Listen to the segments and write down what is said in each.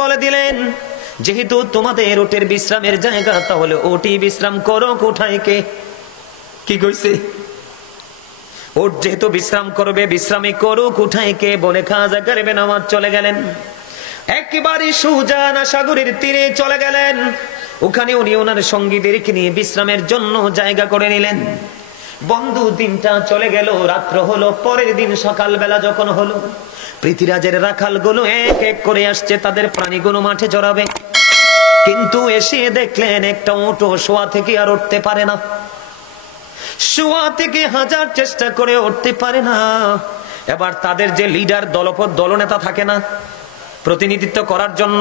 বলে দিলেন, যেহেতু তোমাদের উটের বিশ্রামের জায়গা, তাহলে ওটি বিশ্রাম করো। কোথায় কে কি কইছে? উট যেহেতু বিশ্রাম করবে, বিশ্রামই করো। কোথায় কে বলে খাজা গরিবে নওয়াজ চলে গেলেন। একেবারে সুজানা সাগরের তীরে চলে গেলেন। ওখানে উনি ওনার সঙ্গীদেরকে নিয়ে বিশ্রামের জন্য জায়গা করে নিলেন। বন্ধু, দিনটা চলে গেল, রাত্র হলো। পরের দিন সকালবেলা যখন হলো, পৃথিরাজের রাখালগুলো এক এক করে আসছে, তাদের প্রাণীগুলো মাঠে চড়াবে। কিন্তু এসে দেখলেন একটা উটও শোয়া থেকে আর উঠতে পারে না। শোয়া থেকে হাজার চেষ্টা করে উঠতে পারে না। এবার তাদের যে লিডার, দলপতি, দলনেতা থাকে না, প্রতিনিধিত্ব করার জন্য,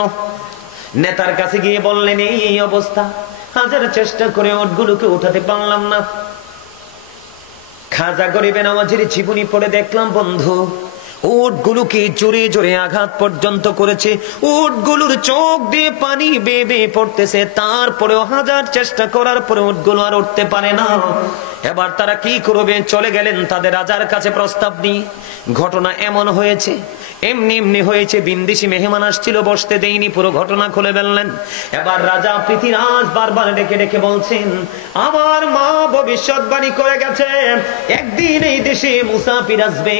নেতার কাছে গিয়ে বললেন, এই অবস্থা, হাজার চেষ্টা করে উটগুলোকে উঠাতে পারলাম না। খাজা গরিবে নওয়াজের জীবনী পড়ে দেখলাম বন্ধু, উটগুলোকে জোরে জোরে আঘাত পর্যন্ত করেছে। উটগুলোর চোখ দিয়ে পানি বেয়ে বেয়ে পড়তেছে। তারপরেও হাজার চেষ্টা করার পরে উটগুলো আর উঠতে পারে না। এবার তারা কি করবে? চলে গেলেন তাদের রাজার কাছে প্রস্তাব নিয়ে। ঘটনা এমন হয়েছে, এমনি এমনি হয়েছে, বিন্দিসি মেহমান আসছিল, বসতে দেয়নি, পুরো ঘটনা খুলে ফেললেন। এবার রাজা পৃথিরাজ বারবার ডেকে ডেকে বলছেন, আমার মা ভবিষ্যৎবাণী করে গেছে, একদিন এই দেশে মুসাফির আসবে।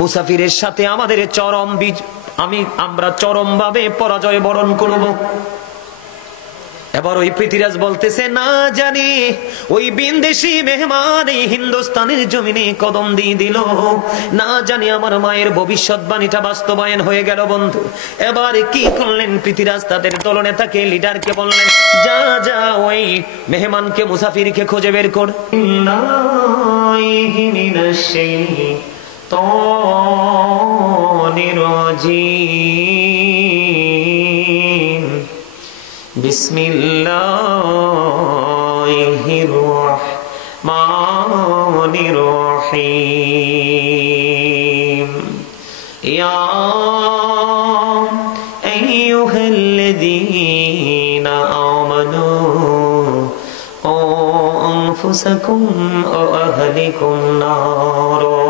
মুসাফিরের সাথে আমাদের আমরা চরম ভাবে পরাজয় বরণ করব। এবার ওই পৃথিরাজ বলতেছে, না জানি ওই বিন্দেশি মেহমান এই হিন্দুস্তানের জমিনে কদম দিয়ে দিল, না জানি আমার মায়ের ভবিষ্যৎবাণীটা বাস্তবায়ন হয়ে গেল। বন্ধু, এবার কি করলেন পৃথিরাজ? তাদের দলনেতাকে, লিডারকে বললেন, যা যা ওই মেহমানকে, মুসাফিরকে খুঁজে বের কর। বিসমিল্লাহির রহমানির রহিম। ইয়া আইয়ুহাল্লাযীনা আমানু ও আনফুসাকুম ওয়া আহলিকুম নারা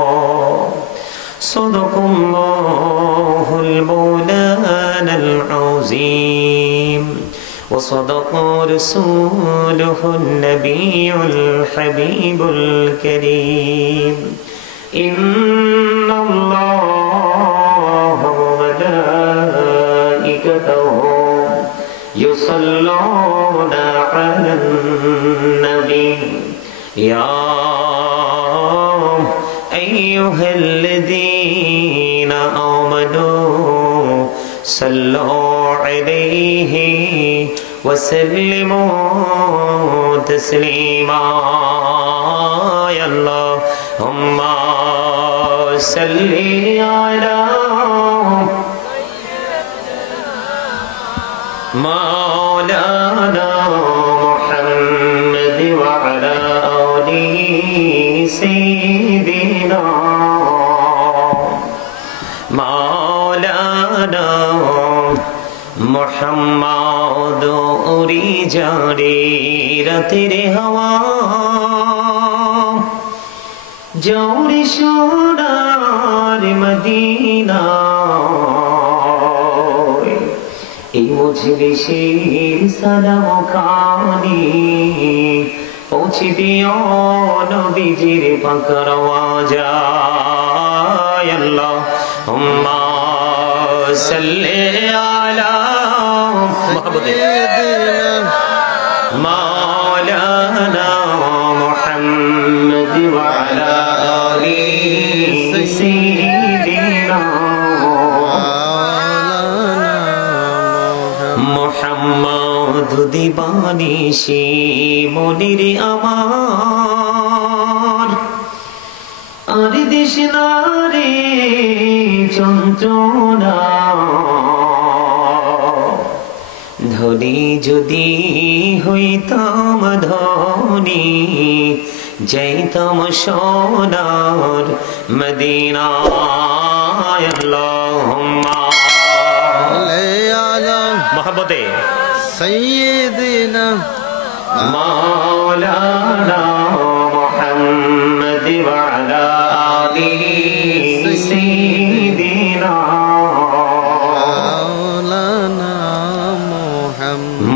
সাদাকাল্লাহুল মাওলানাল আযীম وصدق رسوله النبي الحبيب الكريم إن الله وملائكته يصلون على النبي يا أيها الذين آمنوا صلوا عليه وسلموا تسليما يا اللهم صل على مولانا محمد وعلى آل سيدنا مولانا محمد उड़ी जा रे तेरे हवा जोड़ी सोनार मदीना এই মজলিসের সালাম খানি পৌঁছে দিও নবীজির পাক রওজা আল্লাহুম্মা সাল্লি আলা مولانا محمد وعلى آل سيدنا محمد দিবানিশি মনির আমার আর দেশ না রে যন্ত্রণা ধনী যদি হইতাম ধনী যাইতাম সোনার মদিনায় আল্লাহুম্মা মহব্বতে সাইয়্যিদিনা মাওলানা মুহাম্মদ ওয়া আলা আলিহি সাইয়্যিদিনা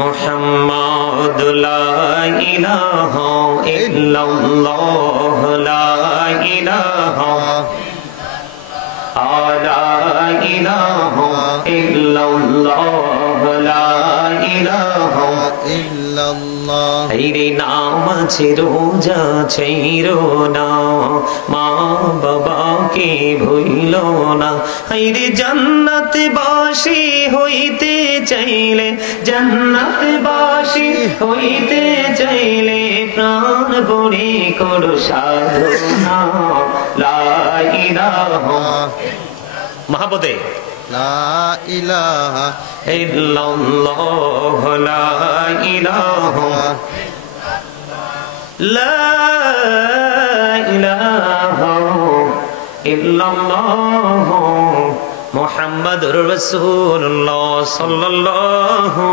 মুহাম্মাদ লা ইলাহা ইল্লাল্লাহ লা ইলাহা লা ইলাহা ইল্লাল্লাহ লা ইলাহা ইল্লাল্লাহ। এই নামাজ রোজা ছেড়ো না, মা বাবাকে ভুলো না। এই জান্নাত বাসী হইতে চাইলে, জান্নাত বাসী হইতে চাইলে প্রাণ ভরে করো সাধনা লা ইলাহা মহাপদে লা ইলাহা ইল্লাল্লাহ লা ইলাহা লা ইলাহা ইল্লাল্লাহ মুহাম্মাদুর রাসূলুল্লাহ সাল্লাল্লাহু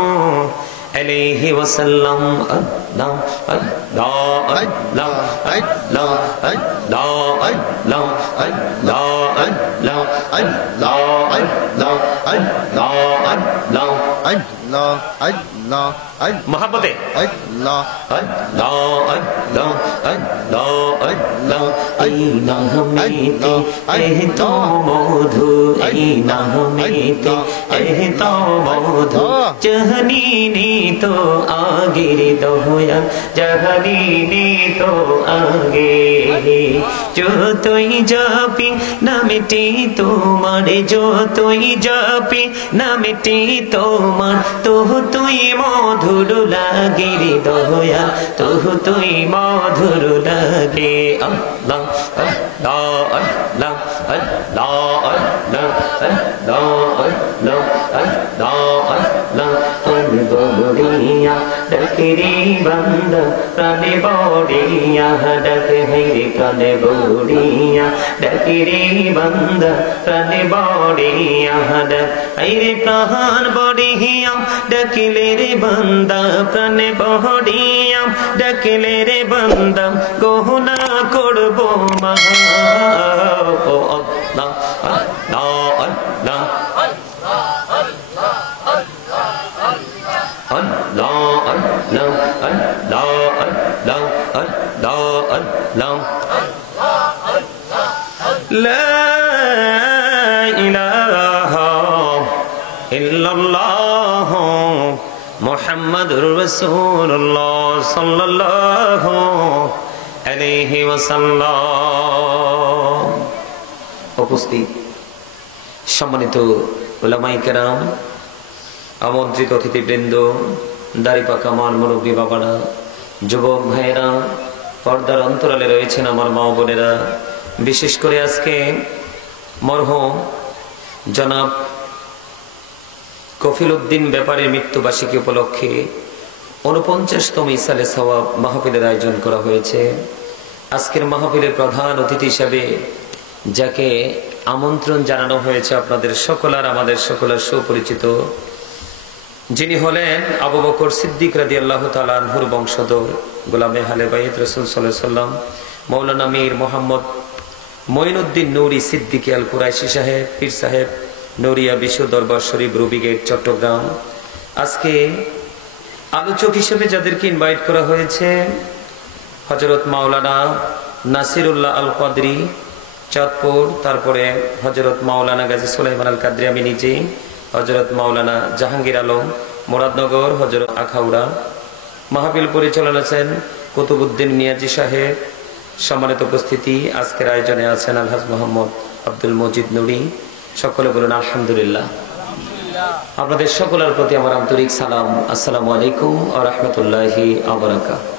আলাইহি ওয়াসাল্লাম। আল্লাহ আল্লাহ আল্লাহ আল্লাহ আল্লাহ আল্লাহ আল্লাহ আল্লাহ আল্লাহ আল্লাহ আল্লাহ আল্লাহ আল্লাহ মহাপদে আল্লাহ আল্লাহ আল্লাহ আল্লাহ আল্লাহ। এই নামেতে এই তো মধু, এই নামেতে এই তো মধু। জাহানি তো আগে দোয়া, জাহানি তো আগে। যতই যাবি নামটি তোমার, যতই যাবি নামটি তোমার, তো তুই মধুর লাগে রে দয়া, তো তুই মধুর লাগে। আল্লাহ আল্লাহ আল্লাহ আল্লাহ আল্লাহ আল্লাহ আল্লাহ আল্লাহ আল্লাহ। বড়িয়া ডাকে রে বান্দা প্রাণে বড়িয়া ডাকে, হে প্রাণে বড়িয়া ডাকে রে বান্দা প্রাণে বড়িয়া ডাক। রে প্রাণ বড়িয়া ডাকিলে রে বান্দা প্রাণে বড়িয়া ডাকিলে রে বান্দা গহনা করবো মহা। ও আল্লাহ আল্লাহ আল্লাহ Allah Allah Allah Allah Allah Allah La ilaha illallah Muhammadur Rasulullah sallallahu alayhi wasallam। উপস্থিত সম্মানিত উলামায়ে কেরাম, আমন্ত্রিত অতিথিবৃন্দ, দাড়ি পাকা আমার মুরব্বী বাবারা, যুবক ভাইয়েরা, পর্দার অন্তরালে রয়েছেন আমার মা বোনেরা, বিশেষ করে আজকে মরহুম জনাব কফিল উদ্দিন ব্যাপারীর মৃত্যুবার্ষিকী উপলক্ষে ৪৯তম ইসালে সওয়াব মাহফিলের আয়োজন করা হয়েছে। আজকের মাহফিলের প্রধান অতিথি হিসাবে যাকে আমন্ত্রণ জানানো হয়েছে আপনাদের সকল আর আমাদের সকলের সুপরিচিত, যিনি হলেন আবু বকর সিদ্দিক রাদিয়াল্লাহু তাআলা আনহুর বংশধর, গোলামে আহলে বাইত রাসূল সাল্লাল্লাহু আলাইহি ওয়াসাল্লাম, মাওলানা মীর মোহাম্মদ মঈনুদ্দিন নূরী সিদ্দিকী আল কুরাইশী সাহেব, পীর সাহেব, নূরিয়া বিশ্ব দরবার শরীফ, রুবি গেট, চট্টগ্রাম। আজকে আলোচক হিসেবে যাদেরকে ইনভাইট করা হয়েছে, হযরত মাওলানা নাসিরুল্লাহ আল কদরি চাঁদপুর, তারপরে হযরত মাওলানা গাজী সুলাইমান আল কাদরি আমি নিজে, হযরত মাওলানা জাহাঙ্গীর আলম মুরাদনগর, হযরত আখাউড়া। মাহফিল পরিচালনা আছেন কুতুবউদ্দিন নিয়াজি সাহেব। সম্মানিত উপস্থিতি, আজকের আয়োজনে আছেন আলহাজ মোহাম্মদ আব্দুল মজিদ নুরি। সকলে বলুন আলহামদুলিল্লাহ। আপনাদের সকলের প্রতি আমার আন্তরিক সালাম, আসসালামু আলাইকুম ওয়া রাহমাতুল্লাহি ওয়া বারাকাতুহু।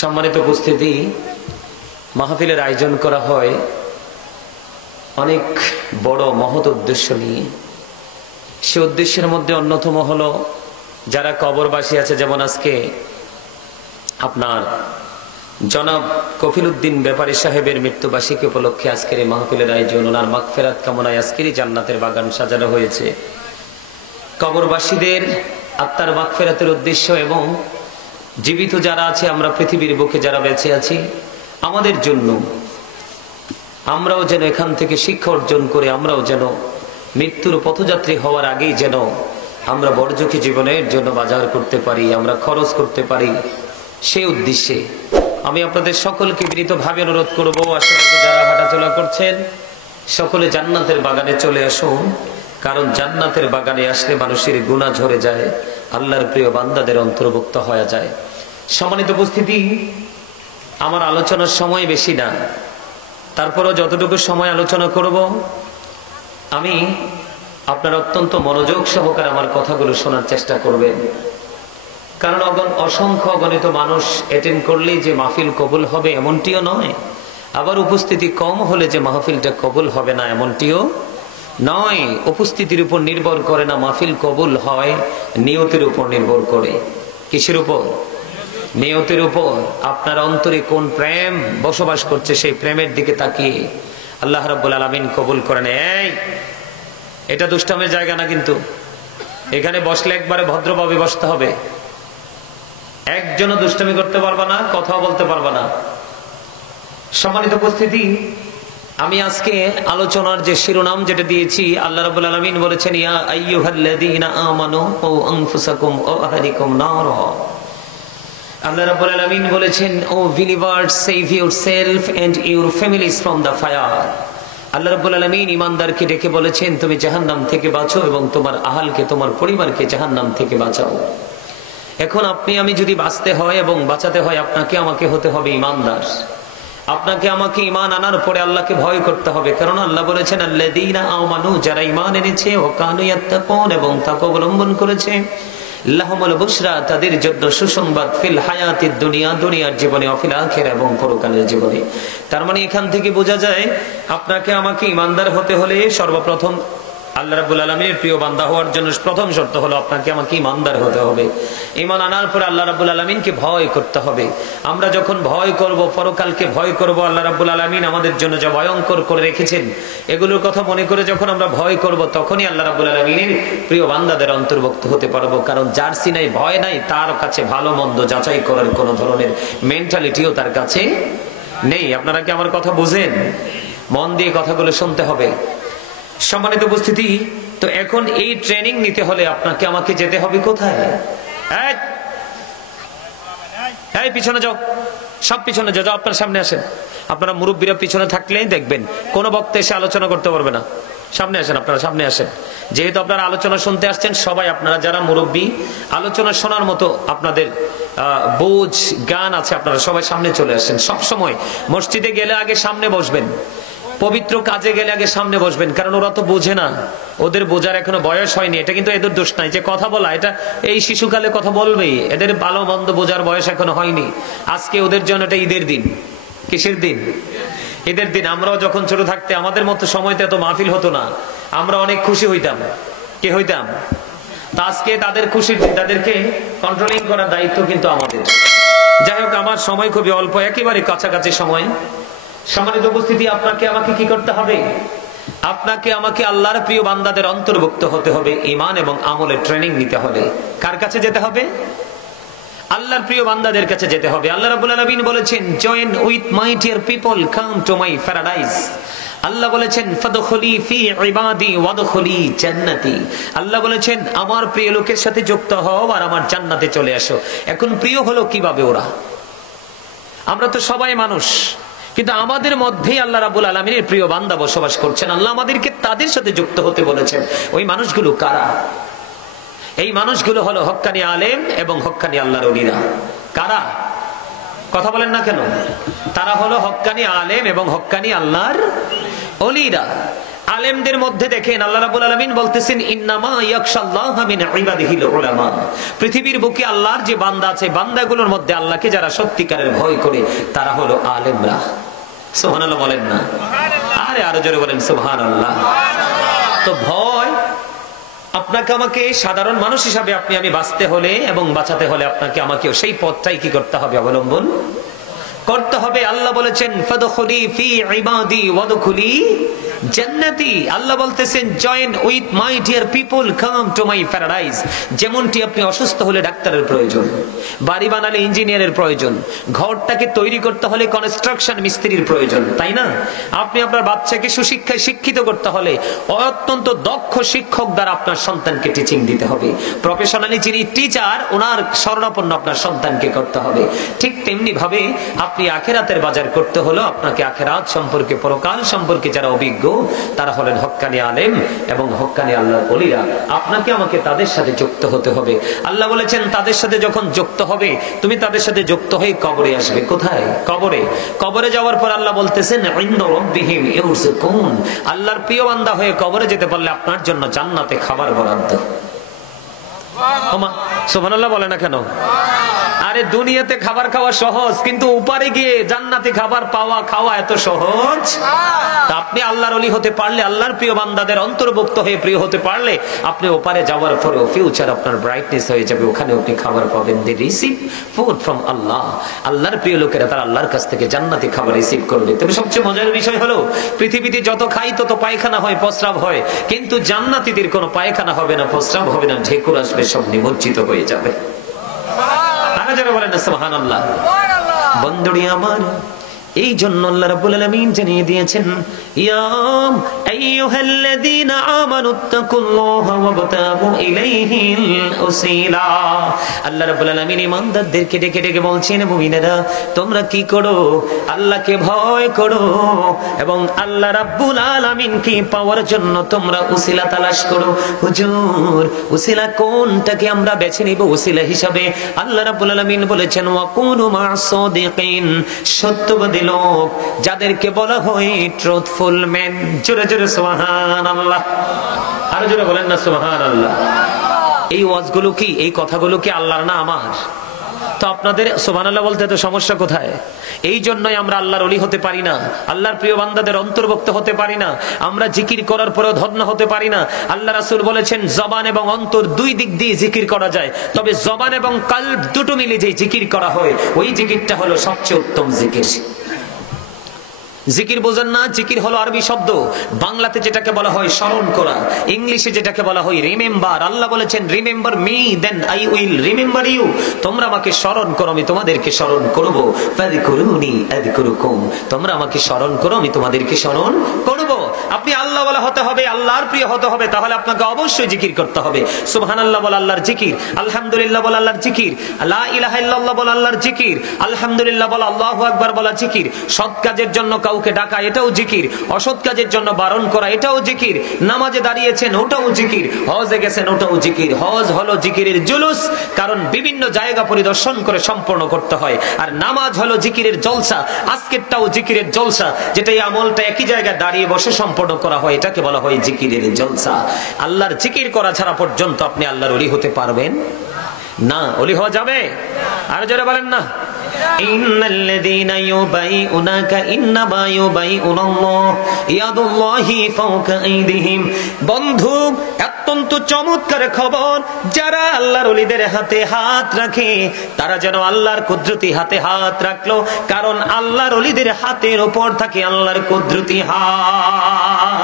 সম্মানিত উপস্থিতি, মাহফিলের আয়োজন করা হয় অনেক বড় মহৎ উদ্দেশ্য নিয়ে। সে উদ্দেশ্যের মধ্যে অন্যতম হলো যারা কবরবাসী আছে, যেমন আজকে আপনার জনাব কফিল উদ্দিন ব্যাপারী সাহেবের মৃত্যুবার্ষিকী উপলক্ষে আজকের এই মাহফিলের আয়োজন, ওনার মাগফিরাত কামনায় আজকেরই জান্নাতের বাগান সাজানো হয়েছে। কবরবাসীদের আত্মার মাগফিরাতের উদ্দেশ্য এবং জীবিত যারা আছে, আমরা পৃথিবীর বুকে যারা বেঁচে আছি, আমাদের জন্য আমরাও যেন এখান থেকে শিক্ষা অর্জন করে আমরাও যেন মৃত্যুর পথযাত্রী হওয়ার আগেই যেন আমরা বর্জকি জীবনের জন্য বাজার করতে পারি, আমরা খরচ করতে পারি। সেই উদ্দেশ্যে আমি আপনাদের সকলকে বিনীতভাবে অনুরোধ করবো, আশেপাশে যারা হাঁটাচলা করছেন সকলে জান্নাতের বাগানে চলে আসুন। কারণ জান্নাতের বাগানে আসলে মানুষের গুনাহ ঝরে যায়, আল্লাহর প্রিয় বান্দাদের অন্তর্ভুক্ত হয়ে যায়। সম্মানিত উপস্থিতি, আমার আলোচনার সময় বেশি না, তারপরও যতটুকু সময় আলোচনা করব আমি আপনার অত্যন্ত মনোযোগ সহকারে আমার কথাগুলো শোনার চেষ্টা করবেন। কারণ অসংখ্য অগণিত মানুষ অ্যাটেন্ড করলেই যে মাহফিল কবুল হবে এমনটিও নয়, আবার উপস্থিতি কম হলে যে মাহফিলটা কবুল হবে না এমনটিও নয়। উপস্থিতির উপর নির্ভর করে না মাহফিল কবুল হয়, নিয়তের উপর নির্ভর করে। কিসের উপর? নিয়তের উপর। আপনার অন্তরে কোন প্রেম বসবাস করছে সেই প্রেমের দিকে তাকিয়ে আল্লাহ রাব্বুল আলামিন কবুল করেন। এটা দুষ্টামের জায়গা না, কিন্তু এখানে বসলে একবারে ভদ্রভাবে বসতে হবে। একজনও দুষ্টামি করতে পারবা না, কথাও বলতে পারবা না। সম্মানিত উপস্থিতি, আমি আজকে আলোচনার যে শিরোনাম যেটা দিয়েছি, আল্লাহ রাব্বুল আলামিন বলেছেন ইয়া আইয়ুহাল্লাযীনা আমানু ও আনফুসাকুম ও আহলিকুম নারা। আল্লাহ রাব্বুল আলামিন বলেছেন, O believers, save yourself and your families from the fire. আল্লাহ রাব্বুল আলামিন ঈমানদারকে ডেকে বলেছেন তুমি জাহান্নাম থেকে বাঁচো এবং তোমার আহালকে, তোমার পরিবারকে জাহান্নাম থেকে বাঁচাও। এখন আপনি আমি যদি বাঁচতে হয় এবং বাঁচাতে হয়, আপনাকে আমাকে হতে হবে ঈমানদার। আপনাকে আমাকে ঈমান আনার পরে আল্লাহকে ভয় করতে হবে। কারণ আল্লাহ বলেছেন আল্লাযীনা আমানু, যারা ঈমান এনেছে, ওয়া কানু ইয়াত্তাকুন, এবং তাকওয়া অবলম্বন করেছে, লাহুমুল বুশরা, তাদের জন্য সুসংবাদ, ফিল হায়াতিদ দুনিয়া, দুনিয়ার জীবনে, ও ফিল আখিরা, এবং পরকালের জীবনে। তার মানে এখান থেকে বোঝা যায় আপনাকে আমাকে ঈমানদার হতে হলে সর্বপ্রথম আল্লাহ রাব্বুল আলামিনের প্রিয় বান্দা হওয়ার জন্য প্রথম শর্ত হলো আপনাকে আমাকে ঈমানদার হতে হবে। ঈমান আনার পরে আল্লাহ রাব্বুল আলামিনকে ভয় করতে হবে। আমরা যখন ভয় করব, পরকালকে ভয় করব, আল্লাহ রাব্বুল আলামিন আমাদের জন্য যা ভয়ঙ্কর করে রেখেছেন এগুলোর কথা মনে করে যখন আমরা ভয় করব, তখনই আল্লাহ রাব্বুল আলামিনের প্রিয় বান্দাদের অন্তর্ভুক্ত হতে পারবো। কারণ যার সিনায় ভয় নাই, তার কাছে ভালো মন্দ যাচাই করার কোনো ধরনের মেন্টালিটিও তার কাছে নেই। আপনারা কি আমার কথা বুঝেন? মন দিয়ে কথাগুলো শুনতে হবে। সম্মানিত উপস্থিতি, তো এখন এই ট্রেনিং নিতে হলে আপনাকে আমাকে যেতে হবে কোথায়? এই পিছনে যাও, সব পিছনে যাও, আপনার সামনে আসেন। আপনারা মুরব্বীরা পিছনে থাকলেই দেখবেন কোনো বক্তা এসে আলোচনা করতে পারবে না। সামনে আসেন, আপনারা সামনে আসেন। যেহেতু আপনারা আলোচনা শুনতে আসছেন, সবাই আপনারা যারা মুরব্বী, আলোচনা শোনার মতো আপনাদের বোঝ জ্ঞান আছে, আপনারা সবাই সামনে চলে আসেন। সব সময় মসজিদে গেলে আগে সামনে বসবেন, পবিত্র কাজে গেলে আগে সামনে বসবেন। কারণ ওরা তো বোঝে না, ওদের বোঝার এখনো বয়স হয়নি। এটা কিন্তু এদের দোষ নাই যে কথা বলা, এটা এই শিশুকালে কথা বলবেই, এদের ভালো মন্দ বোঝার বয়স এখনো হয়নি। আজকে ওদের জন্য এটা ঈদের দিন। কিসের দিন? ঈদের দিন। আমরাও যখন ছোট থাকতে আমাদের মতো সময়তে এত মাহফিল হতো না, আমরা অনেক খুশি হইতাম। কে হইতাম? তা আজকে তাদের খুশির দিন, তাদেরকে কন্ট্রোলিং করার দায়িত্ব কিন্তু আমাদের। যাই হোক, আমার সময় খুবই অল্প, একেবারে কাছাকাছি সময়। সম্মানিত উপস্থিতি, আপনাকে আমাকে কি করতে হবে? আপনাকে আমাকে আল্লাহর প্রিয় বান্দাদের অন্তর্ভুক্ত হতে হবে, ঈমান এবং আমলের ট্রেনিং নিতে হবে। কার কাছে যেতে হবে? আল্লাহর প্রিয় বান্দাদের কাছে যেতে হবে। আল্লাহ রাব্বুল আলামিন বলেছেন, join with my dear people, come to my paradise. আল্লাহ বলেছেন, ফাদখুলি ফি ইবাদি ওয়াদখুলি জান্নাতি। আল্লাহ বলেছেন, আমার প্রিয় লোকের সাথে যুক্ত হও আর আমার জান্নাতে চলে আসো। এখন প্রিয় হলো কিভাবে ওরা? আমরা তো সবাই মানুষ, কিন্তু আমাদের মধ্যেই আল্লাহ রাব্বুল আলামিনের প্রিয় বান্দা বসবাস করছেন। আল্লাহ আমাদেরকে তাদের সাথে যুক্ত হতে বলেছেন। ওই মানুষগুলো কারা? এই মানুষগুলো হলো হক্কানি আলেম এবং হক্কানি আল্লাহর ওলিরা। কারা? কথা বলেন না কেন? তারা হলো হক্কানি আলেম এবং হক্কানি আল্লাহর ওলিরা। আলেমদের মধ্যে দেখেন আল্লাহ রাব্বুল আলামিন বলতেছেন, ইন্নামা ইয়াখশাল্লাহা মিন ইবাদিহিল উলামা। পৃথিবীর বুকে আল্লাহর যে বান্দা আছে, বান্দাগুলোর মধ্যে আল্লাহকে যারা সত্যিকারের ভয় করে তারা হলো আলেমরা। সুবহানাল্লাহ বলেন না? আরে আরো জোরে বলেন সুবহানাল্লাহ। তো ভয় আপনাকে আমাকে সাধারণ মানুষ হিসাবে আপনি আমি বাঁচতে হলে এবং বাঁচাতে হলে আপনাকে আমাকেও সেই পথটাই কি করতে হবে? অবলম্বন করতে হবে। আল্লাহ বলেছেন, ফাদখুলি ফি ইবাদি ওয়াদখুলি জান্নাতি। আল্লাহ বলতেছেন join with my dear people, come to my paradise. যেমনটি আপনি অসুস্থ হলে ডাক্তারের প্রয়োজন, বাড়ি বানালে ইঞ্জিনিয়ারের প্রয়োজন, ঘরটাকে তৈরি করতে হলে কনস্ট্রাকশন মিস্ত্রির প্রয়োজন, তাই না? আপনি আপনার বাচ্চাকে সুশিক্ষায় শিক্ষিত করতে হলে অত্যন্ত দক্ষ শিক্ষক দ্বারা আপনার সন্তানকে টিচিং দিতে হবে। প্রফেশনালি যিনি টিচার ওনার শরণাপন্ন আপনার সন্তানকে করতে হবে। ঠিক তেমনি ভাবে আপনি আখেরাতের বাজার করতে হলো আপনাকে আখেরাত সম্পর্কে, পরকাল সম্পর্কে যারা অভিজ্ঞ তারা হলেন হক্কানি আলেম এবং হক্কানি আল্লাহর ওলিরা। আপনাকে আমাকে তাদের সাথে যুক্ত হতে হবে। আল্লাহ বলেছেন তাদের সাথে যখন যুক্ত হবে তুমি তাদের সাথে যুক্ত হয়ে কবরে আসবে। কোথায়? কবরে। কবরে যাওয়ার পর আল্লাহ বলতেছেন ইন্না রাব্বিহিম ইউরযুকুন। আল্লাহর প্রিয় বান্দা হয়ে কবরে যেতে পারলে আপনার জন্য জান্নাতে খাবার বরাদ্দ। সুবহানাল্লাহ বলে না কেন? আরে দুনিয়াতে খাবার খাওয়া সহজ, কিন্তু উপরে গিয়ে জান্নাতে খাবার পাওয়া খাওয়া এত সহজ? আপনি আল্লাহর ওলি হতে পারলে, আল্লাহর প্রিয় বান্দাদের অন্তর্ভুক্ত হয়ে প্রিয় হতে পারলে আপনি ওপারে যাওয়ার পরেও ফিউচার আপনার ব্রাইটনেস হয়ে যাবে। ওখানে আপনি খাবার পাবেন। দি রিসিভ ফুড ফ্রম আল্লাহ। আল্লাহর প্রিয় লোকেরা তারা আল্লাহর কাছ থেকে জান্নাতি খাবার রিসিভ করবে। তবে সবচেয়ে মজার বিষয় হলো পৃথিবীতে যত খাই তত পায়খানা হয়, প্রস্রাব হয়, কিন্তু জান্নাতীদের কোনো পায়খানা হবে না, প্রস্রাব হবে না, ঢেকুর আসবে, সব নিমজ্জিত হয়ে যাবে। যারা বলেন না সুবহানাল্লাহ। বন্ধুরি আমার, এই জন্য আল্লাহ রাব্বুল আলামিন জানিয়ে দিয়েছেন ইয়া আইয়ুহাল্লাযীনা আমানুত্তাকুল্লাহা ওয়াবতাগু ইলাইহিল ওসিলা। আল্লাহ রাব্বুল আলামিন ঈমানদারদেরকে ডেকে ডেকে বলছেন মুমিনেরা তোমরা কি করো? আল্লাহকে ভয় করো এবং আল্লাহ রাব্বুল আলামিনকে পাওয়ার জন্য তোমরা উসিলা তালাশ করো। হুজুর উসিলা কোনটাকে আমরা বেছে নিব উসিলা হিসাবে? আল্লাহ রাব্বুল আলামিন বলেছেন ওয়াকুনু মা'আস সাদিকিন, সত্যবাদী লোক যাদেরকে বলা হয় ট্রুথফুল ম্যান। জোরে জোরে সুবহানাল্লাহ, আরো জোরে বলেন না সুবহানাল্লাহ। এই ওয়াজগুলো কি, এই কথাগুলো কি আল্লাহর না আমার? তো আপনাদের সুবহানাল্লাহ বলতে তো সমস্যা কোথায়? এই জন্যই আমরা আল্লাহর ওলি হতে পারি না, আল্লাহর প্রিয় বান্দাদের অন্তর্ভুক্ত হতে পারি না। আমরা জিকির করার পরেও ধন্য হতে পারি না। আল্লাহ রাসূল বলেছেন জবান এবং অন্তর দুই দিক দিয়ে জিকির করা যায়, তবে জবান এবং কলব দুটো মিলে যে জিকির করা হয় ওই জিকিরটা হলো সবচেয়ে উত্তম জিকির। জিকির বোঝেন না? জিকির হলো আরবি শব্দ, বাংলাতে যেটাকে বলা হয় স্মরণ করা, ইংলিশে যেটাকে বলা হয় রিমেম্বার। আল্লাহ বলেছেন remember me then I will remember you. তোমরা আমাকে স্মরণ করো আমি তোমাদেরকে স্মরণ করব। ফাযকুরুনি আযকুরুকুম, তোমরা আমাকে স্মরণ করো আমি তোমাদেরকে স্মরণ করব। আপনি আল্লাহ ওয়ালা হতে হবে, আল্লাহর প্রিয় হতে হবে, তাহলে আপনাকে অবশ্যই জিকির করতে হবে। সুবহানাল্লাহ বলা আল্লাহর জিকির, আলহামদুলিল্লাহ বলা আল্লাহর জিকির, লা ইলাহা ইল্লাল্লাহ বলা আল্লাহর জিকির, আলহামদুলিল্লাহ বলা, আল্লাহু আকবার বলা জিকির। সৎ কাজের জন্য কাউকে ডাকা এটাও জিকির, অসৎ কাজের জন্য বারণ করা এটাও জিকির, নামাজে দাঁড়িয়েছেন ওটাও জিকির, হজে গেছেন ওটাও জিকির। হজ হলো জিকিরের জুলুস, কারণ বিভিন্ন জায়গা পরিদর্শন করে সম্পন্ন করতে হয়। আর নামাজ হলো জিকিরের জলসা, আজকেরটাও জিকিরের জলসা, যেটা এই আমলটা একই জায়গায় দাঁড়িয়ে বসে সম্পন্ন করা হয়, এটাকে বলা হয় জিকিরের জলসা। আল্লাহর জিকির করা ছাড়া পর্যন্ত আপনি আল্লাহর ওলি হতে পারবেন না। ওলি হওয়া যাবে? আর যারা বলেন না ইন্নাল্লাযীনা ইউবাইউনাকা ইন্নামা ইউবাইউনাল্লাহ ইয়াদুল্লাহি ফাওকা আইদিহিম। বন্ধু অত্যন্ত চমৎকার খবর, যারা আল্লাহর ওলিদের হাতে হাত রাখে তারা যেন আল্লাহর কুদরতি হাতে হাত রাখলো, কারণ আল্লাহর ওলিদের হাতের উপর থাকে আল্লাহর কুদরতি হাত।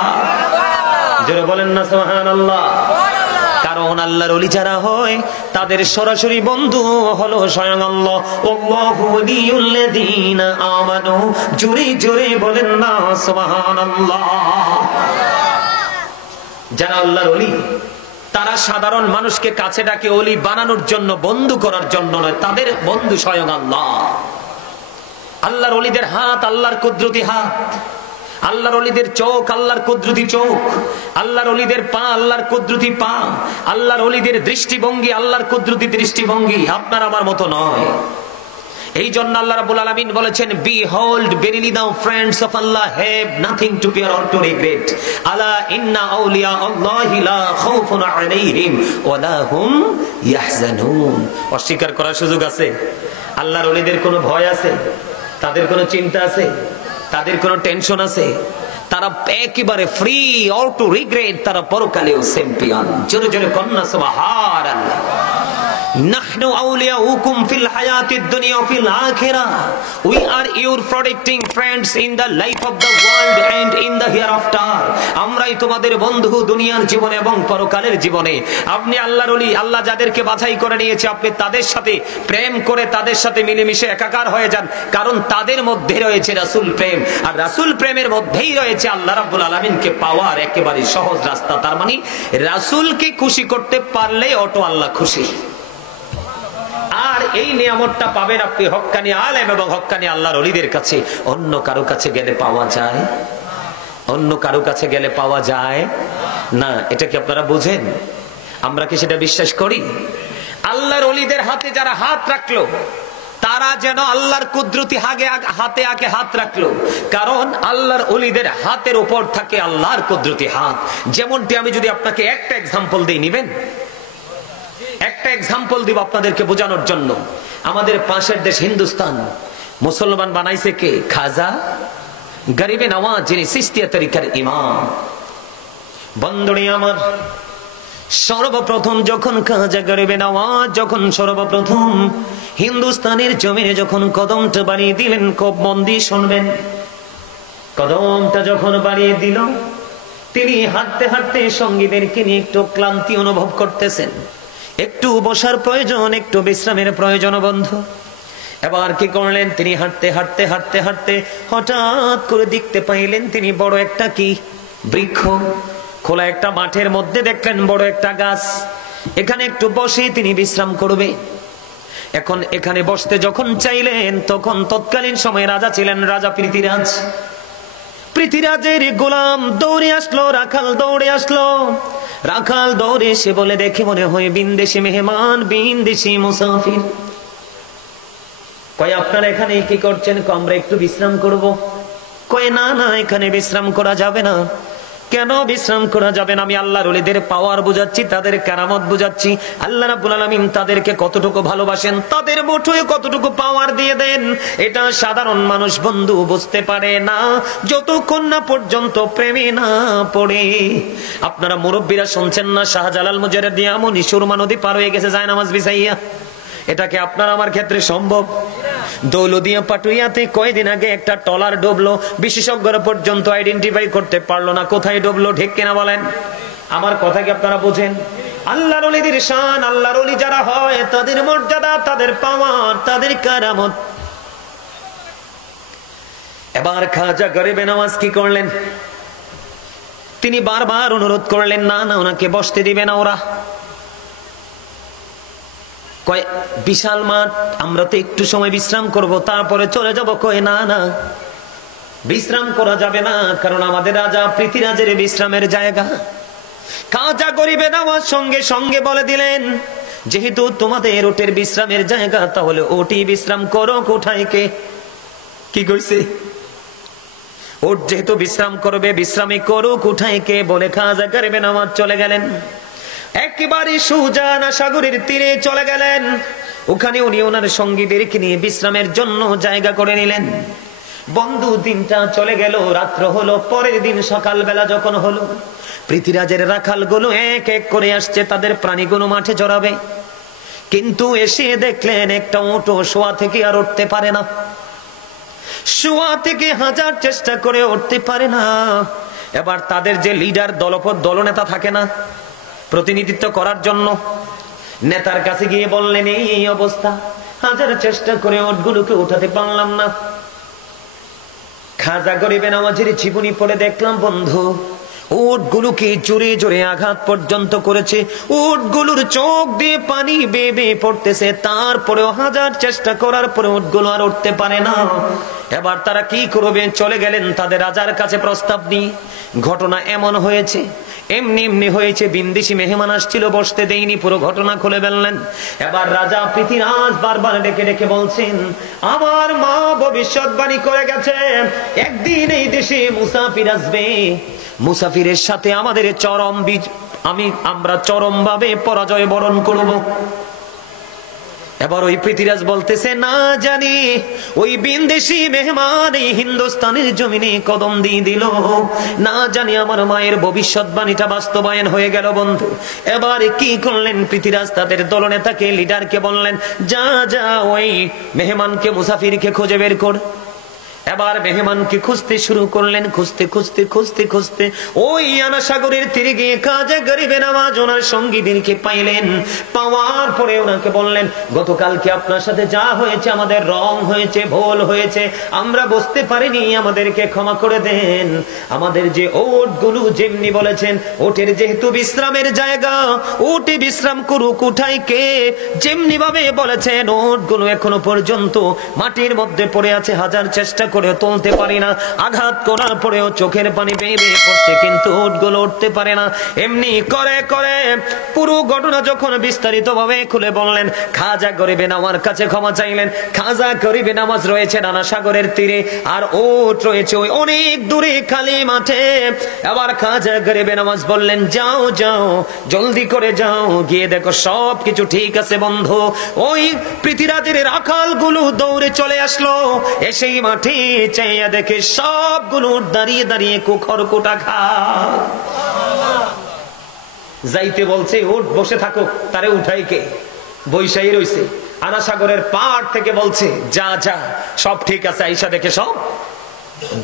যারা বলেন না সুবহানাল্লাহ। কারণ আল্লাহর ওলি যারা হয় তাদের সরাসরি বন্ধু হলো স্বয়ং আল্লাহ। আল্লাহু ওয়ালিয়ুল্লাযীনা আমানু, জোরে জোরে বলেন না সুবহানাল্লাহ। যারা আল্লাহর ওলি তারা সাধারণ মানুষকে কাছে ডাকে ওলি বানানোর জন্য, বন্ধু করার জন্য নয়, তাদের বন্ধু স্বয়ং আল্লাহ। আল্লাহর ওলিদের হাত আল্লাহর কুদরতি হাত, আল্লাহর ওলিদের চোখ আল্লাহর কুদরতি চোখ, আল্লাহর ওলিদের পা আল্লাহর কুদরতি পা, আল্লাহর ওলিদের দৃষ্টিভঙ্গি আল্লাহর কুদরতি দৃষ্টিভঙ্গি, আপনার আমার মতো নয়। এই জন্য আল্লাহ রাব্বুল আলামিন বলেছেন behold verily thou friends of Allah have nothing to fear or to regret, ala inna awliya Allahi la khawfun alayhim wa la hum yahzanun। অস্বীকার করার সুযোগ আছে? আল্লাহর ওলিদের কোনো ভয় আছে? তাদের কোনো চিন্তা আছে? তাদের কোনো টেনশন আছে? তারা একেবারে ফ্রি, অল টু রিগ্রেট, তারা পরকালেও চ্যাম্পিয়ন। জোরে জোরে কন্যা সুবহানাল্লাহ। নাহনু আউলিয়াউকুম ফিল হায়াতিদ দুনিয়া ওয়া ফিল আখিরাহ, we are your protecting friends in the life of the world and in the hereafter. আমরাই তোমাদের বন্ধু দুনিয়ার জীবনে এবং পরকালের জীবনে। আপনি আল্লাহর ওলি, আল্লাহ যাদেরকে বাছাই করে নিয়েছে, আপনি তাদের সাথে প্রেম করে তাদের সাথে মিলেমিশে একাকার হয়ে যান, কারণ তাদের মধ্যে রয়েছে রাসূল প্রেম, আর রাসূল প্রেমের মধ্যেই রয়েছে আল্লাহ রাব্বুল আলামিনকে পাওয়ার একেবারে সহজ রাস্তা। তার মানে রাসূলকে খুশি করতে পারলে অটো আল্লাহ খুশি। আর এই নিয়ামতটা পাবেন আপনি হক্কানি আলেম এবং হক্কানি আল্লাহর ওলিদের কাছে। অন্য কারো কাছে গেলে পাওয়া যায়? অন্য কারো কাছে গেলে পাওয়া যায় না। এটা কি আপনারা বুঝেন? আমরা কি সেটা বিশ্বাস করি? আল্লাহর ওলিদের হাতে যারা হাত রাখলো, তারা যেন আল্লাহর কুদরতি হাতে আগে হাত রাখলো, কারণ আল্লাহর ওলিদের হাতের উপর থাকে আল্লাহর কুদরতি হাত। যেমনটি আমি যদি আপনাকে একটা এক্সাম্পল দিই, নিবেন? একটা এক্সাম্পল দিব আপনাদেরকে বোঝানোর জন্য। আমাদের পাশের দেশ হিন্দুস্তান, মুসলমান বানাইছে কে? খাজা গরিবে নওয়াজ, যিনি চিশতিয়া তরিকার ইমাম। বন্ধুরা আমার, সর্বপ্রথম যখন খাজা গরিবে নওয়াজ যখন সর্বপ্রথম হিন্দুস্তানের জমিনে যখন কদমটা বাড়িয়ে দিলেন, খুব মন দিয়ে শুনবেন। কদমটা যখন বাড়িয়ে দিল, তিনি হাঁটতে হাঁটতে সঙ্গীদেরকে নিয়ে একটু ক্লান্তি অনুভব করতেছেন, একটু বসার প্রয়োজন, একটু বিশ্রামের প্রয়োজন বন্ধু। এবার কি করলেন? তিনি হাঁটতে হাঁটতে হাঁটতে হাঁটতে হঠাৎ করে দেখতে পাইলেন তিনি বড় একটা কি বৃক্ষ, খোলা একটা মাঠের মধ্যে দেখলেন বড় একটা গাছ। এখানে একটু বসে তিনি বিশ্রাম করবে। এখন এখানে বসতে যখন চাইলেন, তখন তৎকালীন সময়ে রাজা ছিলেন রাজা পৃথ্বীরাজ। পৃথ্বীরাজের গোলাম দৌড়ে আসলো, রাখাল দৌড়ে আসলো। রাখাল দৌড়ে এসে বলে, দেখে মনে হয় বিনদেশি মেহমান, বিনদেশি মুসাফির। কয় আপনারা এখানে কি করছেন? আমরা একটু বিশ্রাম করব। কয় না না, এখানে বিশ্রাম করা যাবে না। কেন বিশ্রাম করা যাবে না? আমি আল্লাহর ওলিদের পাওয়ার বুঝাচ্ছি, তাদের কেরামত বুঝাচ্ছি। আল্লাহ রাব্বুল আলামিন তাদেরকে কতটুকু ভালোবাসেন, তাদের মুঠোয় কতটুকু পাওয়ার দিয়ে দেন, এটা সাধারণ মানুষ বন্ধু বুঝতে পারে না যতক্ষণ না পর্যন্ত প্রেমে না পড়ে। আপনারা মুরব্বীরা শুনছেন না, শাহজালাল মুজাহিদ দিয়ামনি সুরমা নদী পার হয়ে গেছে যায় নামাজ বিছাইয়া। এটাকে আপনার আমার ক্ষেত্রে সম্ভব? দৌলদিয়া পাটুইয়াতে কয়েকদিন আগে একটা ট্রলার ডুবলো, বিশেষজ্ঞরা পর্যন্ত আইডেন্টিফাই করতে পারলো না কোথায় ডুবলো। ঠিক কিনা বলেন? আমার কথা কি আপনারা বুঝেন? আল্লাহর ওলিদের শান, আল্লাহর ওলি যারা হয় তাদের মর্যাদা, তাদের পাওয়ার, তাদের কারামত। এবার খাজা গরিবে নওয়াজ কি করলেন? তিনি বারবার অনুরোধ করলেন, না না, ওনাকে বসতে দিবে না ওরা। কয় বিশাল মাঠ, আমরা তো একটু সময় বিশ্রাম করব, তারপরে চলে যাব। কয় না না, বিশ্রাম করা যাবে না, কারণ আমাদের রাজা পৃথ্বীরাজের বিশ্রামের জায়গা। খাজা গরিবে নওয়াজ সঙ্গে সঙ্গে বলে দিলেন, যেহেতু তোমাদের ওটের বিশ্রামের জায়গা, তাহলে ওটি বিশ্রাম করো। কোথায় কে কি কইছে? ওট যেহেতু বিশ্রাম করবে, বিশ্রামই করো। কোথায় কে বলে খাজা গরিবে নওয়াজ চলে গেলেন একেবারে সুজানা সাগরের তীরে চলে গেলেন। ওখানে উনি ওনার সঙ্গীদেরকে নিয়ে বিশ্রামের জন্য জায়গা করে নিলেন। বন্ধু, দিনটা চলে গেল, রাত্র হলো। পরের দিন সকালবেলা যখন হলো, পৃথ্বীরাজের রাখালগুলো এক এক করে আসছে, তাদের প্রাণীগুলো মাঠে জড়াবে। কিন্তু এসে দেখলেন একটা উটও শোয়া থেকে আর উঠতে পারে না। শোয়া থেকে হাজার চেষ্টা করে উঠতে পারে না। এবার তাদের যে লিডার, দলনেতা থাকে না, প্রতিনিধিত্ব করার জন্য, নেতার কাছে গিয়ে বললেন, এই অবস্থা, হাজার চেষ্টা করে ওটগুলোকে উঠাতে পারলাম না। খাজা গরিবে নওয়াজের জীবনী পড়ে দেখলাম বন্ধু, উটগুলোকে জোরে জোরে আঘাত পর্যন্ত করেছে, উটগুলোর চোখ দিয়ে পানি বেয়ে বেয়ে পড়তেছে, তারপরেও হাজার চেষ্টা করার পরে উটগুলো আর উঠতে পারে না। এবার তারা কি করবে? চলে গেলেন তাদের রাজার কাছে প্রস্তাব নিয়ে। ঘটনা এমন হয়েছে, এমনি এমনি হয়েছে, বিন্দেশি মেহমান আসছিল, বসতে দেয়নি, পুরো ঘটনা খুলে ফেললেন। এবার রাজা পৃথ্বীরাজ বারবার ডেকে ডেকে বলছেন, আমার মা ভবিষ্যৎবাণী করে গেছে, একদিন এই দেশে মুসাফির আসবে, মুসাফিরের সাথে আমাদের আমরা চরম ভাবে পরাজয় বরণ করব। এবার ওই পৃথিরাজ বলতেছে, না জানি ওই বিনদেশি মেহমান এই হিন্দুস্তানের জমিনে কদম দিয়ে দিল, না জানি আমার মায়ের ভবিষ্যৎবাণীটা বাস্তবায়ন হয়ে গেল বন্ধু। এবার কি করলেন পৃথিরাজ, তাদের দলনেতাকে লিডারকে বললেন, যা যা ওই মেহমানকে মুসাফিরকে খুঁজে বের কর। এবার মেহমানকে খুঁজতে শুরু করলেন, খুঁজতে খুঁজতে খুঁজতে খুঁজতে ওই আনা সাগরের তীরে গিয়ে কাজে গরিবে নামাজ ওনার সঙ্গীদেরকে পাইলেন। পাওয়ার পরে ওনাকে বললেন, গতকালকে আপনার সাথে যা হয়েছে, আমাদের রং হয়েছে, ভুল হয়েছে, আমরা বুঝতে পারিনি, আমাদেরকে ক্ষমা করে দেন। আমাদের যে ওটগুলো যেমনি বলেছেন, ওটের যেহেতু বিশ্রামের জায়গা, ওটে বিশ্রাম করুক, উঠাই কে যেমনি ভাবে বলেছেন, ওটগুলো এখনো পর্যন্ত মাটির মধ্যে পড়ে আছে, হাজার চেষ্টা করে তুলতে পারি না, আঘাত করার পরেও চোখের পানি বেয়ে বেয়ে পড়ছে, কিন্তু উটগুলো উঠতে পারে না। এমনি করে করে পুরো ঘটনা যখন বিস্তারিত ভাবে খুলে বললেন, খাজা গরিবে নামাজ কাছে ক্ষমা চাইলেন। খাজা গরিবে নামাজ রয়েছে নানা সাগরের তীরে, আর উট রয়েছে ওই অনেক দূরে খালি মাঠে। আবার খাজা গরিবে নামাজ বললেন, যাও যাও জলদি করে যাও, গিয়ে দেখো সব কিছু ঠিক আছে বন্ধু। ওই পৃথিরাজের রাখাল গুলো দৌড়ে চলে আসলো, এসেই মাঠে চাইয়া দেখে সবগুলো দাঁড়িয়ে দাঁড়িয়ে কুখর কোটা খা। যাইতে বলছে, উঠ বসে থাকো, তারে উঠাই কে? বৈশাই রইছে। আনা সাগরের পাড় থেকে বলছে, যা যা সব ঠিক আছে, আইসা দেখে সব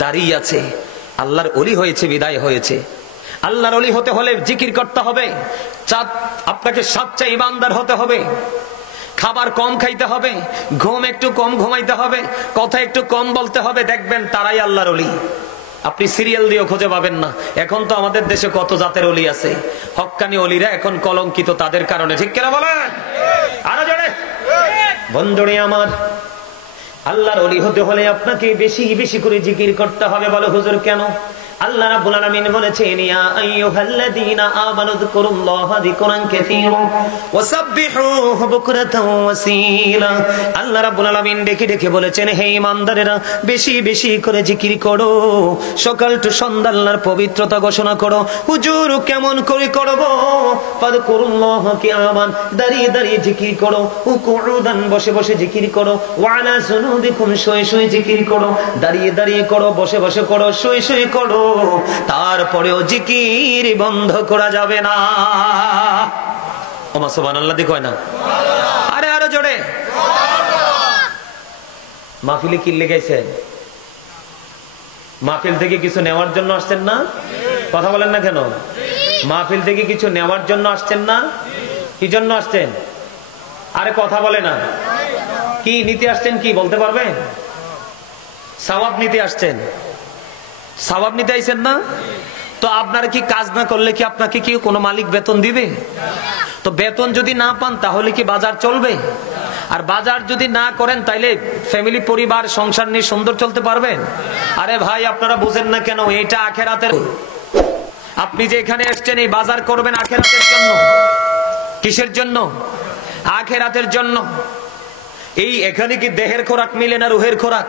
দাঁড়িয়ে আছে। আল্লাহর ওলি হয়েছে, বিদায় হয়েছে। আল্লাহর ওলি হতে হলে জিকির করতে হবে, আপনাকে সচ্চা ইমানদার হতে হবে, খাবার কম খাইতে হবে, ঘুম একটু কম ঘুমাইতে হবে, কথা একটু কম বলতে হবে, দেখবেন তারাই আল্লাহর ওলি। আপনি সিরিয়াল দিয়েও খুঁজে পাবেন না। এখন তো আমাদের দেশে কত জাতের ওলি আছে, হক্কানি ওলিরা এখন কলঙ্কিত তাদের কারণে, ঠিক কিনা বলেন? আরো জোরে বন্ধুরে আমার, আল্লাহর ওলি হতে হলে আপনাকে বেশি বেশি করে জিকির করতে হবে। বলো হুজুর কেন? আল্লাহ রাব্বুল আলামিন বলেছেন, ইয়া আইয়ুহাল্লাযীনা আমানু যিকুরুল্লাহা যিকরান কাসীরা ওয়াসাব্বিহুহু বুকরাতাও ওয়াসীলা। আল্লাহ রাব্বুল আলামিন ডেকে ডেকে বলেছেন, হে ঈমানদারেরা, বেশি বেশি করে জিকির করো, সকাল টু সন্ধ্যা আল্লাহর পবিত্রতা ঘোষণা করো। হুজুর কেমন করে করব? ফাযকুরুল্লাহা কিয়ামান, দাঁড়িয়ে দাঁড়িয়ে জিকির করো, উকুউদান, বসে বসে জিকির করো, ওয়া আলা জুনুবিকুম, শুয়ে শুয়ে জিকির করো, দাঁড়িয়ে দাঁড়িয়ে করো, বসে বসে করো, শুয়ে শুয়ে করো, তারপরেও জিকির বন্ধ করা যাবে না। ওমা সুবহানাল্লাহ দি কয় না? আরে আরো জোরে। মাহফিলে কি লেগেছেন? মাহফিল থেকে কিছু নেওয়ার জন্য আসছেন না? কথা বলেন না কেন? মাহফিল থেকে কিছু নেওয়ার জন্য আসছেন না? কি জন্য আসছেন? আরে কথা বলে না। কি নিতে আসছেন? কি বলতে পারবেন? সওয়াব নিতে আসছেন। সওয়াব নিতে আইছেন না? তো আপনারা কি কাজ না করলে কি আপনাকে কি কোনো মালিক বেতন দিবে? তো বেতন যদি না পান তাহলে কি বাজার চলবে? আর বাজার যদি না করেন তাইলে ফ্যামিলি, পরিবার, সংসার নিয়ে সুন্দর চলতে পারবেন? আরে ভাই আপনারা বুঝেন না কেন? এটা আখেরাতের। আপনি যে এখানে এসেছেন এই বাজার করবেন আখেরাতের জন্য। কিসের জন্য? আখেরাতের জন্য। এই এখানে কি দেহের খোরাক মিলে না রুহের খোরাক?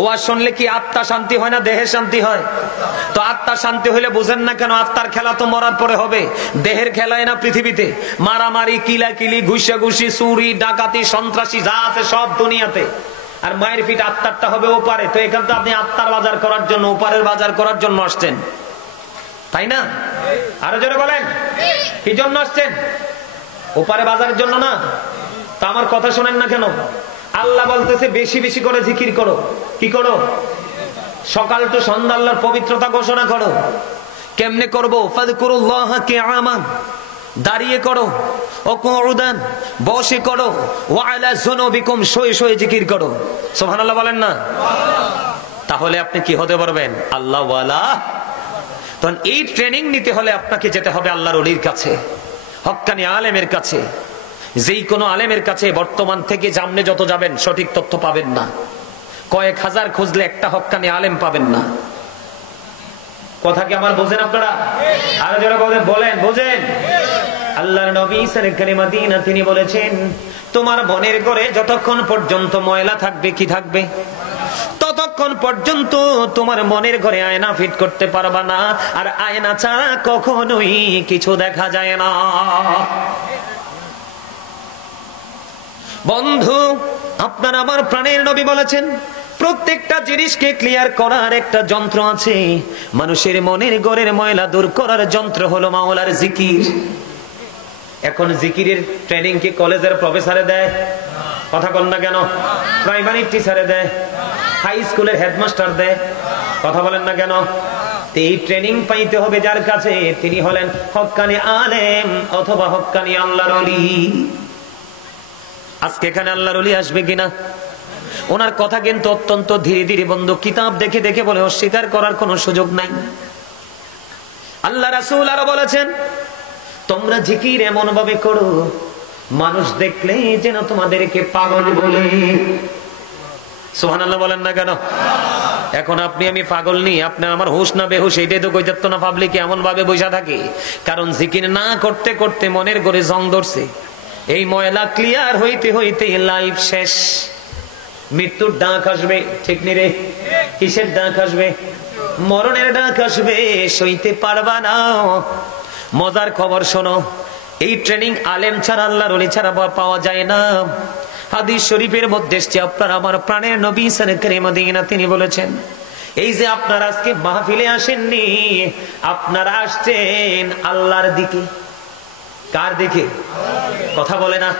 ওয়াজ শুনলে কি আত্মা শান্তি হয় না দেহের শান্তি হয়? তো আত্মা শান্তি হইলে বুঝেন না কেন? আত্মার খেলা তো মরার পরে হবে, দেহের খেলায় না পৃথিবীতে। মারামারি, কিলাকিলি, ঘুষাঘুষি, চুরি, ডাকাতি, সন্ত্রাসী যা আছে সব দুনিয়াতে। আর মায়ের পিঠ আত্মারটা হবে ওপারে। তো এখান তো আপনি আত্মার বাজার করার জন্য, ওপারের বাজার করার জন্য আসছেন, তাই না? আরো জোরে বলেন, কি জন্য আসছেন? ওপারে বাজারের জন্য না? তা আমার কথা শোনেন না কেন? আল্লাহ বলতেছে বেশি বেশি করে জিকির করো। কি করো? সকাল তো সন্ধ্যা আল্লাহর পবিত্রতা ঘোষণা করো। কেমনে করবো? ফাযকুরুল্লাহা কিয়ামান, দাঁড়িয়ে করো, উকুউদান, বসে করো, ওয়া আলা জুনুবিকুম, শুয়ে শুয়ে জিকির করো। সুবহানাল্লাহ বলেন না? তাহলে আপনি কি হতে পারবেন? আল্লাহ ওয়ালা। তখন এই ট্রেনিং নিতে হলে আপনাকে যেতে হবে আল্লাহর ওলির কাছে, হক্কানি আলেমের কাছে। যেই কোনো আলেমের কাছে বর্তমান থেকে সামনে যত যাবেন সঠিক তথ্য পাবেন না। কয়েক হাজার খুঁজলে একটা হক্কানি আলেম পাবেন না। কথা কি আমার বোঝেন আপনারা? আরো যারা বলেন বোঝেন। আল্লাহর নবী সাল্লাল্লাহু আলাইহি ওয়াসাল্লাম তিনি বলেছেন, তোমার মনের ঘরে যতক্ষণ পর্যন্ত ময়লা থাকবে, কি থাকবে? ততক্ষণ পর্যন্ত তোমার মনের ঘরে আয়না ফিট করতে পারবা না। আর আয়না ছাড়া কখনোই কিছু দেখা যায় না। বন্ধু, আপনার আমার প্রাণের নবী বলেছেন প্রত্যেকটা জিনিসকে ক্লিয়ার করার একটা যন্ত্র আছে। মানুষের মনের গড়ের ময়লা দূর করার যন্ত্র হলো মাওলার জিকির। এখন জিকিরের ট্রেনিং কি কলেজের প্রফেসরে দেয়? কথা বল না কেন? প্রাইমারি টিচারে দেয়? হাই স্কুলের হেডমাস্টার দেয়? কথা বলেন না কেন? এই ট্রেনিং পাইতে হবে যার কাছে, তিনি হলেন হক্কানি আলেম অথবা হক্কানি আল্লাহর ওলি। আজকে এখানে আল্লাহর ওলি আসবে কিনা? ওনার কথা কিন্তু অত্যন্ত ধীরে ধীরে বন্ধু, কিতাব দেখে দেখে বলে অস্বীকার করার কোনো সুযোগ নাই। আল্লাহ রাসূল আরো বলেছেন, তোমরা জিকির এমন ভাবে করো মানুষ দেখলে যেন তোমাদেরকে পাগল বলে। সুবহানাল্লাহ বলেন না কেন? এখন আপনি আমি পাগল নেই, আপনার আমার হুশ না বেহুশ এটাই তো কইতে না। পাবলিক এমন ভাবে বসে থাকে কারণ জিকির না করতে করতে মনের ঘরে জং ধরছে। এই ময়লা ক্লিয়ার হইতে হইতে লাইফ শেষ। মৃত্যুর ডাক আসবে, ঠিক নি রে? কিসের ডাক আসবে? মরণের ডাক আসবে, সইতে পারবা না। মজার খবর শোনো, এই ট্রেনিং আলেম ছাড়া আল্লাহর ওলি ছাড়া পাওয়া যায় না। হাদিস শরীফের মধ্যে এসেছে, আপনার আমার প্রাণের নবী সরকারে মদিনা তিনি বলেছেন, এই যে আপনারা আজকে মাহফিলে আসেননি, আপনারা আসছেন আল্লাহর দিকে। কার দিকে? কথা বলে না।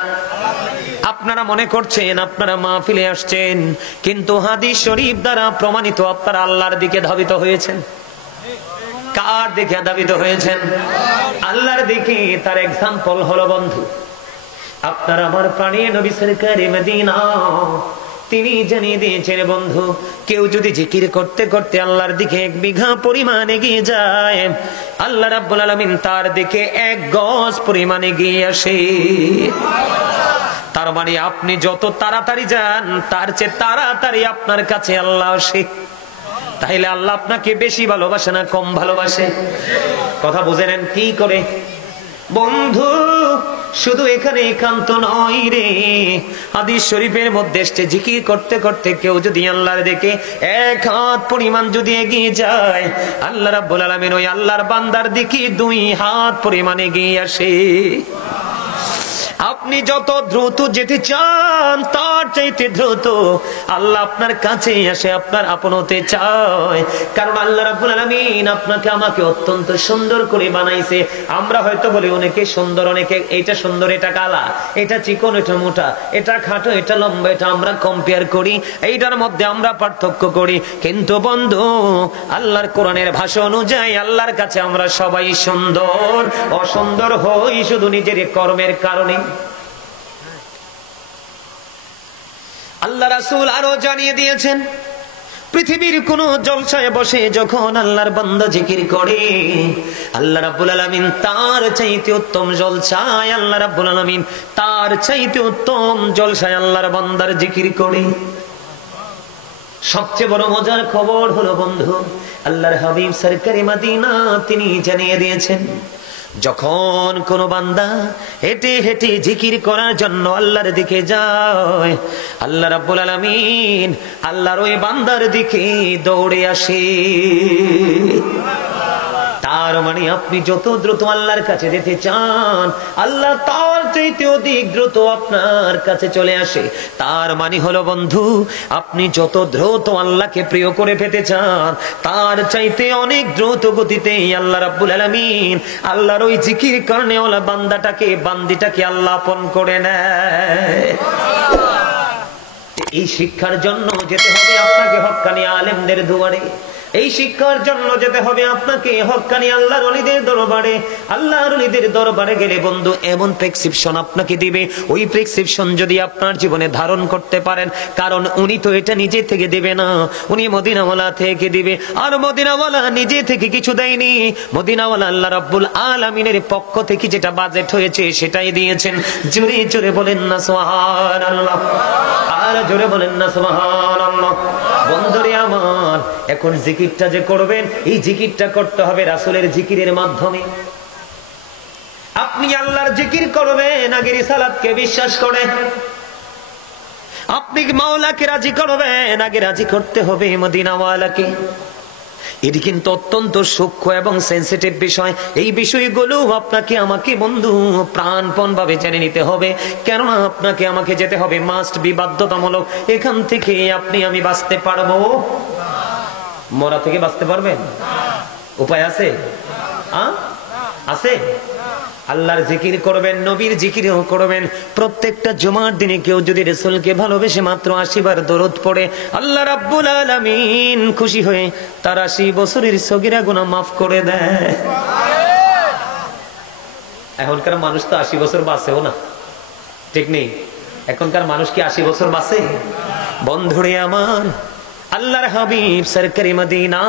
আপনারা মনে করছেন আপনারা মাহফিলে আসছেন, কিন্তু হাদিস শরীফ দ্বারা প্রমাণিত আপনারা আল্লাহর দিকে ধাবিত হয়েছেন। কার দিকে ধাবিত হয়েছেন? আল্লাহর দিকে। তার এক্সাম্পল হলো বন্ধু, আপনার আমার প্রাণের নবী সরকারে মদিনা তিনি জানিয়ে দিয়েছেন, বন্ধু কেউ যদি জিকির করতে করতে আল্লাহর দিকে 1 বিঘা পরিমাণ এগিয়ে যায়, আল্লাহ রাব্বুল আলামিন তার দিকে 1 গজ পরিমাণ এগিয়ে আসে। তার মানে আপনি যত তাড়াতাড়ি যান তার চেয়ে তাড়াতাড়ি আপনার কাছে আল্লাহ আসে। তাইলে আল্লাহ আপনাকে বেশি ভালোবাসে না কম ভালোবাসে? কথা বুঝে নেন কি করে বন্ধু। শুধু এখানে একান্ত নয় রে, হাদিস শরীফের মধ্যে এসেছে জিকির করতে করতে কেউ যদি আল্লাহর দিকে 1 হাত পরিমাণ যদি এগিয়ে যায়, আল্লাহ রাব্বুল আলামিন ওই আল্লাহর বান্দার দিকে 2 হাত পরিমাণ এগিয়ে আসে। আপনি যত দ্রুত যেতে চান তার চাইতে দ্রুত আল্লাহ আপনার কাছে আসে, আপনার আপন হতে চায়। কারণ আল্লাহ রাব্বুল আলামিন আপনাকে আমাকে অত্যন্ত সুন্দর করে বানাইছে। আমরা হয়তো বলি অনেকে সুন্দর, অনেকে এটা সুন্দর, এটা কালা, এটা চিকন, এটা মোটা, এটা খাটো, এটা লম্বা, এটা আমরা কম্পেয়ার করি, এইটার মধ্যে আমরা পার্থক্য করি। কিন্তু বন্ধু, আল্লাহর কোরআনের ভাষা অনুযায়ী আল্লাহর কাছে আমরা সবাই সুন্দর। অসুন্দর হই শুধু নিজের কর্মের কারণে। আল্লাহ রাসূল আরো জানিয়ে দিয়েছেন, পৃথিবীর কোন জলসায় বসে যখন আল্লাহর বান্দা জিকির করে, আল্লাহ রাব্বুল আলামিন তার চাইতে উত্তম জলসায়, আল্লাহ রাব্বুল আলামিন তার চাইতে উত্তম জলসায় আল্লাহর বান্দার জিকির করে। সবচেয়ে বড় মজার খবর হলো বন্ধু, আল্লাহর হাবিব সরকারে মদিনা তিনি জানিয়ে দিয়েছেন, যখন কোন বান্দা হেঁটে হেঁটে জিকির করার জন্য আল্লাহর দিকে যায়, আল্লাহ রাব্বুল আলামিন আল্লাহর ওই বান্দার দিকে দৌড়ে আসে। তার মানে আপনি যত দ্রুত আল্লাহর কাছে যেতে চান, আল্লাহ তার চাইতে অধিক দ্রুত আপনার কাছে চলে আসে। তার মানে হলো বন্ধু, আপনি যত দ্রুত আল্লাহকে প্রিয় করে পেতে চান, তার চাইতে অনেক দ্রুত গতিতে আল্লাহ রাব্বুল আলামিন আল্লাহর ওই জিকির কারণে ওলা বান্দিটাকে আল্লাহ আপন করে নেয়। এই শিক্ষার জন্য যেতে হবে আপনাকে হক্কানি আলেমদের দুয়ারে। এই শিক্ষার জন্য যেতে হবে আপনাকে হক্কানি আল্লাহর ওলিদের দরবারে। আল্লাহর ওলিদের দরবারে গেলে বন্ধু এমন প্রেসক্রিপশন আপনাকে দিবে, ওই প্রেসক্রিপশন যদি আপনার জীবনে ধারণ করতে পারেন, কারণ উনি তো এটা নিজে থেকে দিবে না, উনি মদিনাওয়ালা থেকে দিবে। আর মদিনাওয়ালা নিজে থেকে কিছু দেয়নি, মদিনাওয়ালা আল্লাহ রাব্বুল আলামিনের পক্ষ থেকে যেটা বাজেট হয়েছে সেটাই দিয়েছেন। জোরে জোরে বলেন না সুবহানাল্লাহ, আর জোরে বলেন না সুবহানাল্লাহ। বন্ধুরে আমার, এখন জিকিরটা যে করবেন, এই জিকিরটা করতে হবে রাসূলের জিকিরের মাধ্যমে। আপনি আল্লাহর জিকির করবেন আগে রিসালাতকে বিশ্বাস করে। আপনি মাওলাকে রাজি করবেন আগে রাজি করতে হবে মদিনাওয়ালাকে। এটি কিন্তু অত্যন্ত সূক্ষ্ম এবং সেন্সিটিভ বিষয়। এই বিষয়গুলো আপনাকে আমাকে বন্ধু প্রাণপণ ভাবে জেনে নিতে হবে, কেননা আপনাকে আমাকে যেতে হবে, মাস্ট বি, বাধ্যতামূলক। এখান থেকে আপনি আমি বাঁচতে পারবো? মরা থেকে বাঁচতে পারবেন? উপায় আছে? আছে? আল্লাহর জিকির করবেন, নবীর জিকিরও করবেন। প্রত্যেকটা জুমার দিনে কেউ যদি রাসূলকে ভালোবেসে মাত্র 80 বার দরুদ পড়ে, আল্লাহ রাব্বুল আলামিন খুশি হয়ে তার 80 বছরের সগীরা গুনাহ মাফ করে দেয়। এখনকার মানুষ তো 80 বছর বাঁচেও না, ঠিক নেই? এখনকার মানুষ কি 80 বছর বাঁচে? বন্ধুরে আমার, আল্লাহর হাবিব সরকারি মদিনা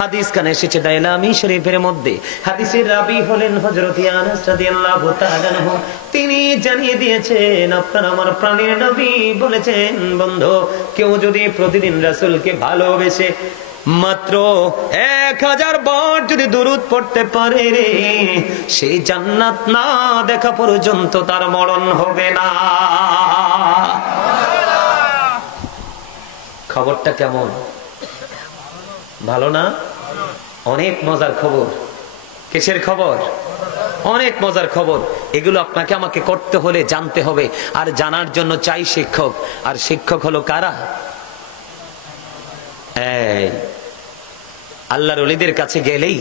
হাদিস কানে এসেছে দাইলামি শরীফের মধ্যে। হাদিসের রাবি হলেন হযরত আনাস রাদিয়াল্লাহু তাআলা আনহু। তিনি জানিয়ে দিয়েছেন, আপনার আমার প্রাণের নবী বলেছেন, বন্ধু, কেউ যদি প্রতিদিন রাসূলকে ভালোবেসে মাত্র 1000 বার যদি দুরূদ পড়তে পারে রে, সেই জান্নাত না দেখা পর্যন্ত তার মরণ হবে না। খবরটা কেমন? ভালো না? অনেক মজার খবর। কিসের খবর? অনেক মজার খবর। এগুলো আপনাকে আমাকে করতে হলে জানতে হবে, আর জানার জন্য চাই শিক্ষক। আর শিক্ষক হলো কারা? এই আল্লাহর ওলিদের কাছে গেলেই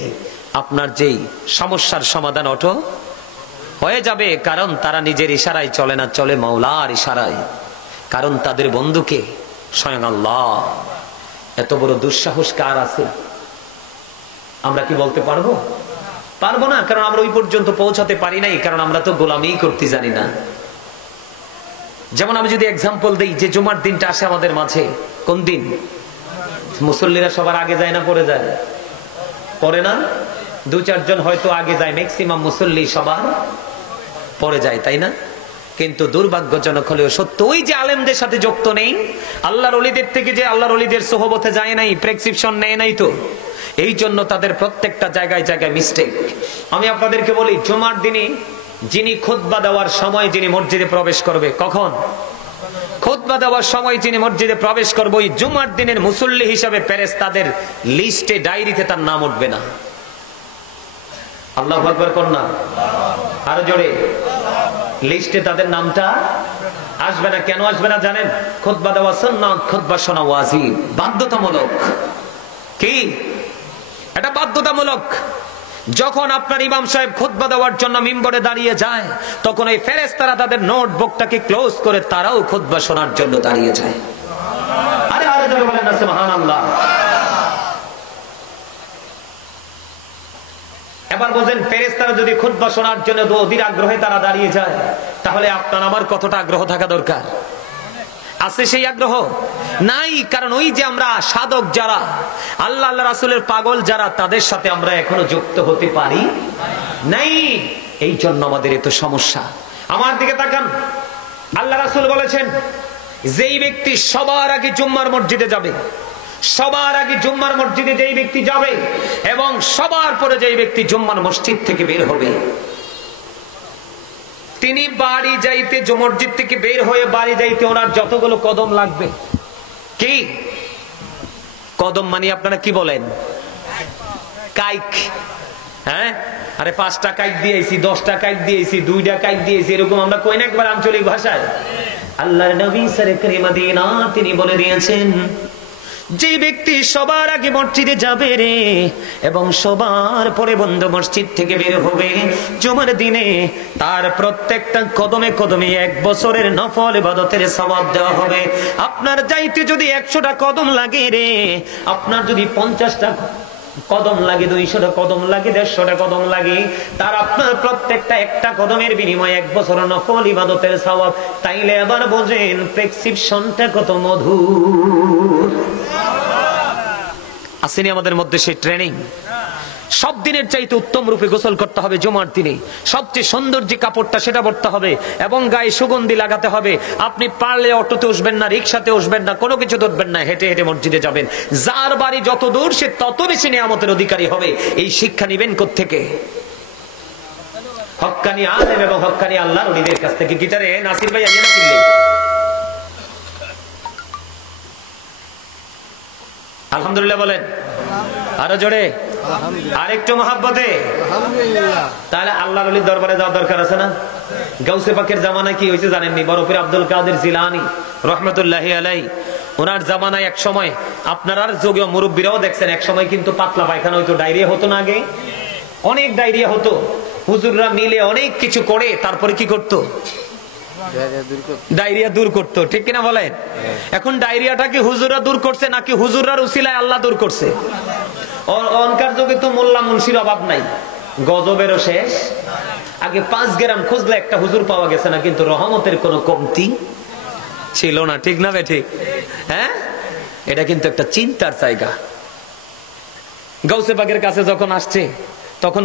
আপনার যেই সমস্যার সমাধান অটো হয়ে যাবে, কারণ তারা নিজের ইশারায় চলে না, চলে মাওলার ইশারায়। কারণ তাদের বন্ধুকে স্বয়ং আল্লাহ। এত বড় দুঃসাহস কার আছে? আমরা কি বলতে পারবো? পারবো না, কারণ আমরা ওই পর্যন্ত পৌঁছাতে পারি নাই, কারণ আমরা তো গোলামি করতে জানি না। যেমন আমি যদি এক্সাম্পল দেই, যে জুমার দিনটা আসে আমাদের মাঝে, কোন দিন? মুসল্লিরা সবার আগে যায় না পরে যায়? পরে না? 2-4 জন হয়তো আগে যায়, ম্যাক্সিমাম মুসল্লি সবার পরে যায়, তাই না? কিন্তু দুর্ভাগ্যজনক হলেও সত্য, ওই যে আলেমদের সাথে যুক্ত নেই, আল্লাহর ওলিদের থেকে যে আল্লাহর ওলিদের সোহবতে যায় নাই, প্রেসক্রিপশন নেয় নাই, তো এই জন্য তাদের প্রত্যেকটা জায়গায় জায়গায় মিস্টেক। আমি আপনাদেরকে বলি, জুমার দিনে যিনি খুতবা দেওয়ার সময় যিনি মসজিদে প্রবেশ করবে, কখন? খুতবা দেওয়ার সময় যিনি মসজিদে প্রবেশ করবে, ওই জুমার দিনের মুসল্লি হিসাবে ফেরেশতাদের লিস্টে, ডায়েরিতে তার নাম উঠবে না। আল্লাহু আকবার কোন না? আরো জোরে। লিস্টে তাদের নামটা আসবে না। কেন আসবে না জানেন? খুতবা দেওয়া সুন্নাত, খুতবা শোনা ওয়াজিব, বাধ্যতামূলক। কি? এটা বাধ্যতামূলক। যখন আপনার ইমাম সাহেব খুতবা দেওয়ার জন্য মিম্বরে দাঁড়িয়ে যায়, তখন এই ফেরেশতারা তাদের নোটবুকটাকে ক্লোজ করে তারাও খুতবা শোনার জন্য দাঁড়িয়ে যায়। আরে আরে জোরে বলেন না সুবহানাল্লাহ। এবার বোঝেন, ফেরেশতারা যদি খুতবা শোনার জন্য অধীর আগ্রহে তারা দাঁড়িয়ে যায়, তাহলে আপনার আমার কতটা আগ্রহ থাকা দরকার? আছে সেই আগ্রহ? নাই। কারণ ওই যে আমরা সাধক যারা, আল্লাহ আল্লাহ রাসূলের পাগল যারা, তাদের সাথে আমরা এখনো যুক্ত হতে পারি নাই। এই জন্য আমাদের এত সমস্যা। আমার দিকে তাকান, আল্লাহ রাসূল বলেছেন, যেই ব্যক্তি সবার আগে জুম্মার মসজিদে যাবে, সবার আগে জুম্মার মসজিদে যেই ব্যক্তি যাবে, এবং সবার পরে যেই ব্যক্তি জুম্মার মসজিদ থেকে বের হবে, তিনি বাড়ি যাইতে, মসজিদ থেকে বের হয়ে বাড়ি যাইতে ওনার যতগুলো কদম লাগবে। কি কদম মানে আপনারা কি বলেন? কাইক। হ্যাঁ, আরে 5টা কাইক দিয়েছি, 10টা কাইক দিয়েছি, 2টা কাইক দিয়েছি, এরকম আমরা কই না একবার আঞ্চলিক ভাষায়। আল্লাহর নবী সরকারি মদিনা তিনি বলে দিয়েছেন, যে ব্যক্তি সবার আগে মসজিদে যাবে রে, এবং সবার পরে বন্ধ মসজিদ থেকে বের হবে, জুমার দিনে তার প্রত্যেকটা কদমে কদমে 1 বছরের নফল ইবাদতের সওয়াব দেওয়া হবে। আপনার যাইতে যদি 100টা কদম লাগে রে, আপনার যদি 50টা কদম লাগে, 200টা কদম লাগে, 150টা কদম লাগে, তার আপনার প্রত্যেকটা একটা কদমের বিনিময়ে 1 বছর নফল ইবাদতের সওয়াব। তাইলে আবার বোঝেন প্রেসক্রিপশনটা কত মধুর। আসেনি আমাদের মধ্যে সেই ট্রেনিং? সব দিনের চাইতে উত্তম রূপে গোসল করতে হবে জুমার দিনে, সবচেয়ে সুন্দর যে কাপড়টা সেটা পরতে হবে, এবং গায়ে সুগন্ধি লাগাতে হবে। আপনি পারলে অটোতে উঠবেন না, রিক্সাতে উঠবেন না, কোনো কিছু উঠবেন না, হেঁটে হেঁটে মসজিদে যাবেন। যার বাড়ি যত দূর সে তত বেশি নিয়ামতের অধিকারী হবে। এই শিক্ষা নিবেন কোত্থেকে? হক্কানি আলেম এবং হক্কানি আল্লাহর ওলিদের কাছ থেকে। গিটারে নাসির ভাই আইয়া না কিনলে? আলহামদুলিল্লাহ বলেন। আরো জোরে, আরেকটু মহাব্বতে। তাহলে আল্লাহ ওলির দরবারে যাওয়ার দরকার আছে না? গাউসে পাকের জামানায় কি হয়েছে জানেননি? বরফের আব্দুল কাদের জিলানী রহমতুল্লাহি আলাইহি, ওনার জামানায় এক সময় আপনার যোগীয় মুরব্বীরাও দেখছেন, এক সময় কিন্তু পাতলা পায়খানা হইতো, ডায়রিয়া হতো না? আগে অনেক ডায়রিয়া হতো। হুজুররা মিলে অনেক কিছু করে তারপরে কি করতো? ডায়রিয়া দূর করতো, ঠিক কিনা বলেন? এখন ডায়রিয়াটা কি হুজুররা দূর করছে নাকি হুজুররার উসিলায় আল্লাহ দূর করছে? অনকার যুগে তো মোল্লা মুন্সির অভাব নাই, গজবেরও শেষ। আগে 5 গ্রাম খুঁজলে একটা হুজুর পাওয়া গেছে না, কিন্তু রহমতের কোনো কমতি ছিল না, ঠিক না বে ঠিক? হ্যাঁ, এটা কিন্তু একটা চিন্তার জায়গা। গাউসে পাকের কাছে যখন আসছে তখন